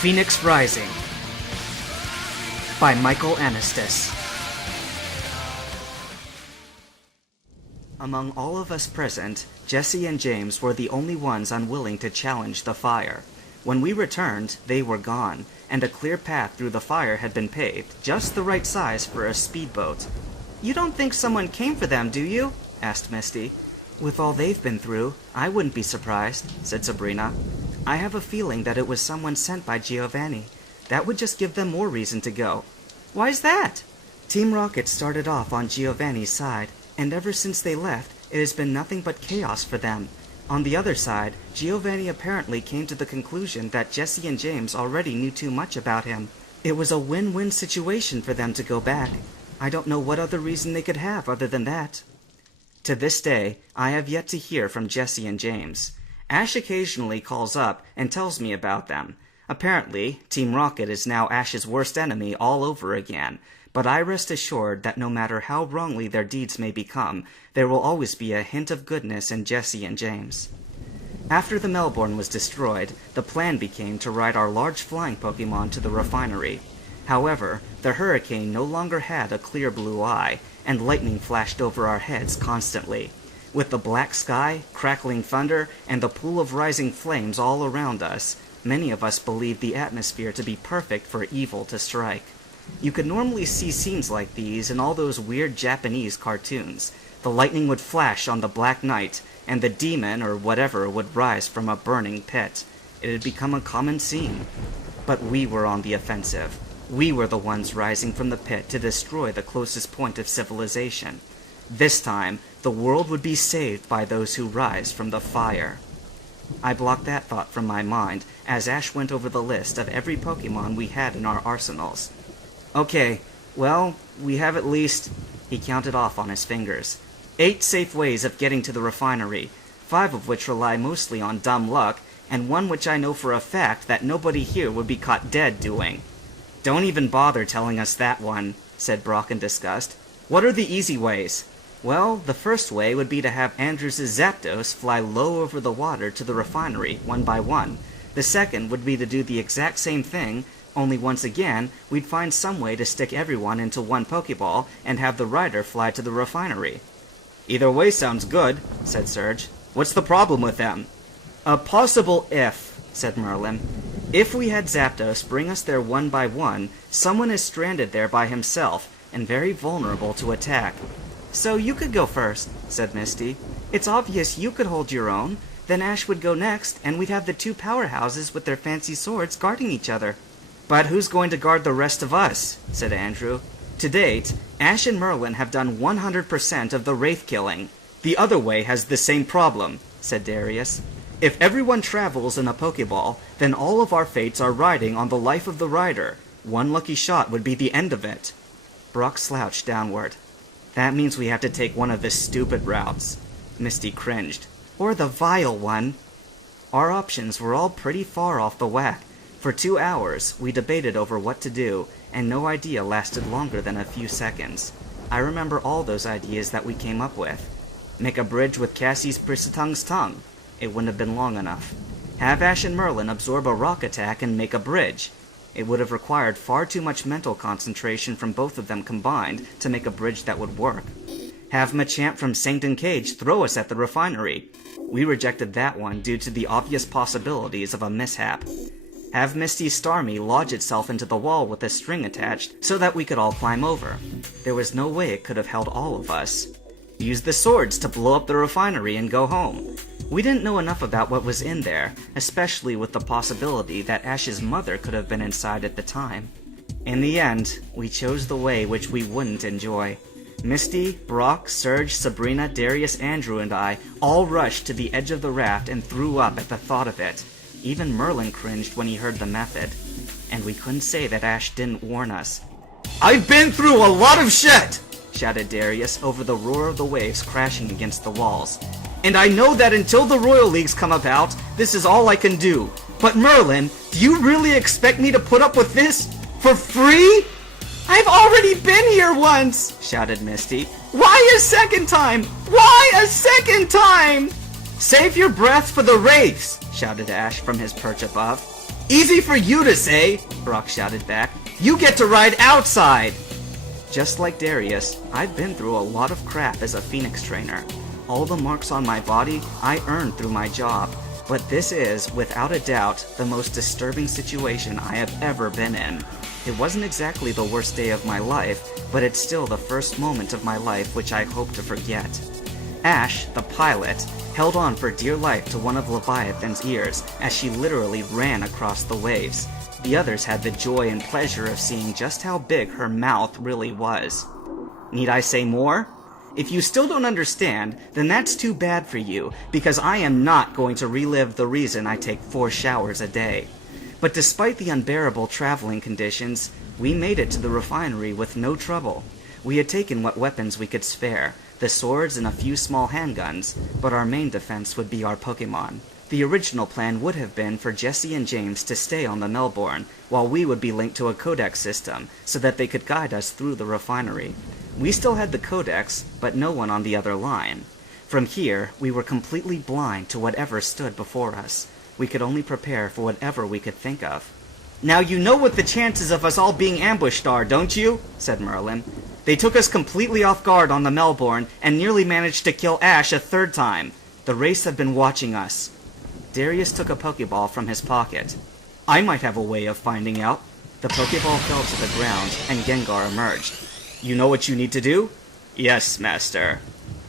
Phoenix Rising by Michael Anastas. Among all of us present, Jesse and James were the only ones unwilling to challenge the fire. When we returned, they were gone, and a clear path through the fire had been paved, just the right size for a speedboat. "You don't think someone came for them, do you?" asked Misty. "With all they've been through, I wouldn't be surprised," said Sabrina. "I have a feeling that it was someone sent by Giovanni. That would just give them more reason to go." "Why's that?" "Team Rocket started off on Giovanni's side, and ever since they left, it has been nothing but chaos for them. On the other side, Giovanni apparently came to the conclusion that Jesse and James already knew too much about him. It was a win-win situation for them to go back. I don't know what other reason they could have other than that." To this day, I have yet to hear from Jesse and James. Ash occasionally calls up and tells me about them. Apparently, Team Rocket is now Ash's worst enemy all over again, but I rest assured that no matter how wrongly their deeds may become, there will always be a hint of goodness in Jesse and James. After the Melbourne was destroyed, the plan became to ride our large flying Pokemon to the Refinery. However, the hurricane no longer had a clear blue eye, and lightning flashed over our heads constantly. With the black sky, crackling thunder, and the pool of rising flames all around us, many of us believed the atmosphere to be perfect for evil to strike. You could normally see scenes like these in all those weird Japanese cartoons. The lightning would flash on the black night, and the demon or whatever would rise from a burning pit. It had become a common scene. But we were on the offensive. We were the ones rising from the pit to destroy the closest point of civilization. This time, the world would be saved by those who rise from the fire. I blocked that thought from my mind as Ash went over the list of every Pokemon we had in our arsenals. "Okay, well, we have at least," he counted off on his fingers, 8 safe ways of getting to the Refinery, 5 of which rely mostly on dumb luck, and one which I know for a fact that nobody here would be caught dead doing. "Don't even bother telling us that one," said Brock in disgust. "What are the easy ways?" "Well, the first way would be to have Andrews' Zapdos fly low over the water to the Refinery, one by one. The second would be to do the exact same thing, only once again, we'd find some way to stick everyone into one Pokeball and have the rider fly to the Refinery." "Either way sounds good," said Surge. "What's the problem with them?" "A possible if," said Merlin. "If we had Zapdos bring us there one by one, someone is stranded there by himself, and very vulnerable to attack." "So you could go first," said Misty. "It's obvious you could hold your own. Then Ash would go next, and we'd have the 2 powerhouses with their fancy swords guarding each other." "But who's going to guard the rest of us?" said Andrew. "To date, Ash and Merlin have done 100% of the wraith killing." "The other way has the same problem," said Darius. "If everyone travels in a Pokeball, then all of our fates are riding on the life of the rider. One lucky shot would be the end of it." Brock slouched downward. "That means we have to take one of the stupid routes." Misty cringed. "Or the vile one." Our options were all pretty far off the whack. For 2 hours, we debated over what to do, and no idea lasted longer than a few seconds. I remember all those ideas that we came up with. Make a bridge with Cassie's Prisitung's tongue. It wouldn't have been long enough. Have Ash and Merlin absorb a rock attack and make a bridge. It would have required far too much mental concentration from both of them combined to make a bridge that would work. Have Machamp from Sanctum Cage throw us at the Refinery. We rejected that one due to the obvious possibilities of a mishap. Have Misty's Starmie lodge itself into the wall with a string attached so that we could all climb over. There was no way it could have held all of us. Use the swords to blow up the Refinery and go home. We didn't know enough about what was in there, especially with the possibility that Ash's mother could have been inside at the time. In the end, we chose the way which we wouldn't enjoy. Misty, Brock, Surge, Sabrina, Darius, Andrew, and I all rushed to the edge of the raft and threw up at the thought of it. Even Merlin cringed when he heard the method. And we couldn't say that Ash didn't warn us. "I've been through a lot of shit!" shouted Darius over the roar of the waves crashing against the walls. "And I know that until the Royal Leagues come about, this is all I can do. But Merlin, do you really expect me to put up with this? For free?" "I've already been here once!" shouted Misty. "Why a second time? Why a second time?" "Save your breath for the wraiths!" shouted Ash from his perch above. Easy for you to say, Brock shouted back. You get to ride outside! Just like Darius, I've been through a lot of crap as a Phoenix trainer. All the marks on my body I earned through my job, but this is, without a doubt, the most disturbing situation I have ever been in. It wasn't exactly the worst day of my life, but it's still the first moment of my life which I hope to forget. Ash, the pilot, held on for dear life to one of Leviathan's ears as she literally ran across the waves. The others had the joy and pleasure of seeing just how big her mouth really was. Need I say more? If you still don't understand, then that's too bad for you, because I am not going to relive the reason I take 4 showers a day. But despite the unbearable traveling conditions, we made it to the refinery with no trouble. We had taken what weapons we could spare, the swords and a few small handguns, but our main defense would be our Pokemon. The original plan would have been for Jesse and James to stay on the Melbourne, while we would be linked to a codex system, so that they could guide us through the refinery. We still had the codex, but no one on the other line. From here, we were completely blind to whatever stood before us. We could only prepare for whatever we could think of. Now you know what the chances of us all being ambushed are, don't you? Said Merlin. They took us completely off guard on the Melbourne, and nearly managed to kill Ash a 3rd time. The wraiths have been watching us. Darius took a Pokeball from his pocket. I might have a way of finding out. The Pokeball fell to the ground, and Gengar emerged. You know what you need to do? Yes, Master.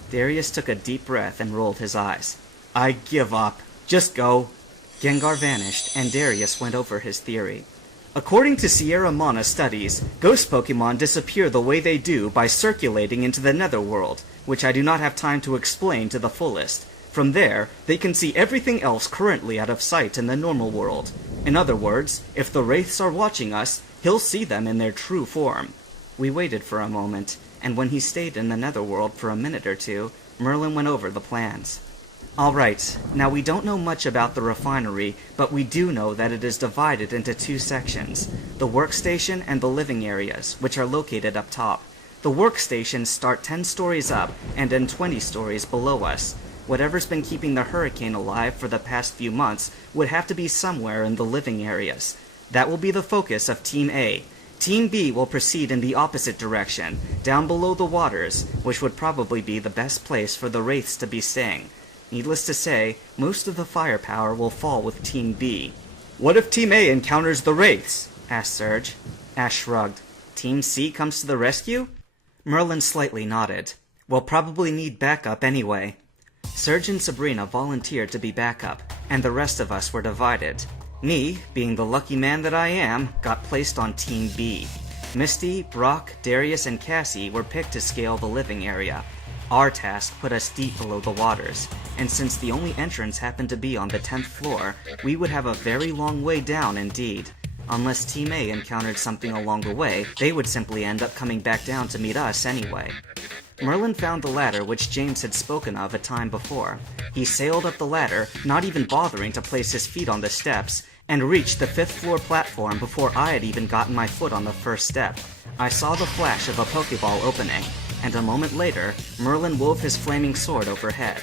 Darius took a deep breath and rolled his eyes. I give up. Just go. Gengar vanished, and Darius went over his theory. According to Sierra Mana studies, ghost Pokemon disappear the way they do by circulating into the Netherworld, which I do not have time to explain to the fullest. From there, they can see everything else currently out of sight in the normal world. In other words, if the wraiths are watching us, he'll see them in their true form. We waited for a moment, and when he stayed in the Netherworld for a minute or two, Merlin went over the plans. Alright, now we don't know much about the refinery, but we do know that it is divided into 2 sections, the workstation and the living areas, which are located up top. The workstations start 10 stories up, and then 20 stories below us. Whatever's been keeping the hurricane alive for the past few months would have to be somewhere in the living areas. That will be the focus of Team A. Team B will proceed in the opposite direction, down below the waters, which would probably be the best place for the wraiths to be staying. Needless to say, most of the firepower will fall with Team B. What if Team A encounters the wraiths? Asked Serge. Ash shrugged. Team C comes to the rescue? Merlin slightly nodded. We'll probably need backup anyway. Serge and Sabrina volunteered to be backup, and the rest of us were divided. Me, being the lucky man that I am, got placed on Team B. Misty, Brock, Darius, and Cassie were picked to scale the living area. Our task put us deep below the waters, and since the only entrance happened to be on the 10th floor, we would have a very long way down indeed. Unless Team A encountered something along the way, they would simply end up coming back down to meet us anyway. Merlin found the ladder which James had spoken of a time before. He sailed up the ladder, not even bothering to place his feet on the steps, and reached the 5th floor platform before I had even gotten my foot on the first step. I saw the flash of a Pokeball opening, and a moment later, Merlin wove his flaming sword overhead.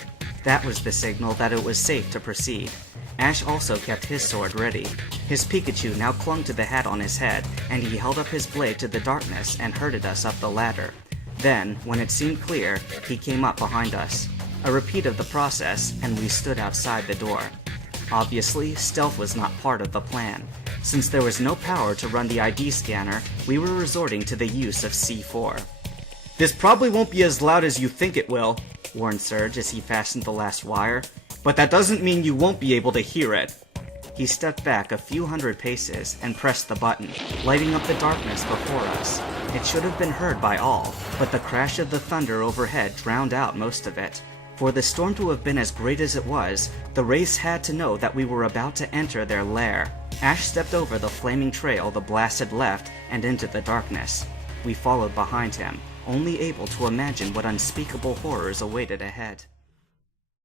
That was the signal that it was safe to proceed. Ash also kept his sword ready. His Pikachu now clung to the hat on his head, and he held up his blade to the darkness and herded us up the ladder. Then, when it seemed clear, he came up behind us. A repeat of the process, and we stood outside the door. Obviously, stealth was not part of the plan. Since there was no power to run the ID scanner, we were resorting to the use of C4. This probably won't be as loud as you think it will, warned Serge as he fastened the last wire, but that doesn't mean you won't be able to hear it. He stepped back a few hundred paces and pressed the button, lighting up the darkness before us. It should have been heard by all, but the crash of the thunder overhead drowned out most of it. For the storm to have been as great as it was, the wraiths had to know that we were about to enter their lair. Ash stepped over the flaming trail the blast had left and into the darkness. We followed behind him, only able to imagine what unspeakable horrors awaited ahead.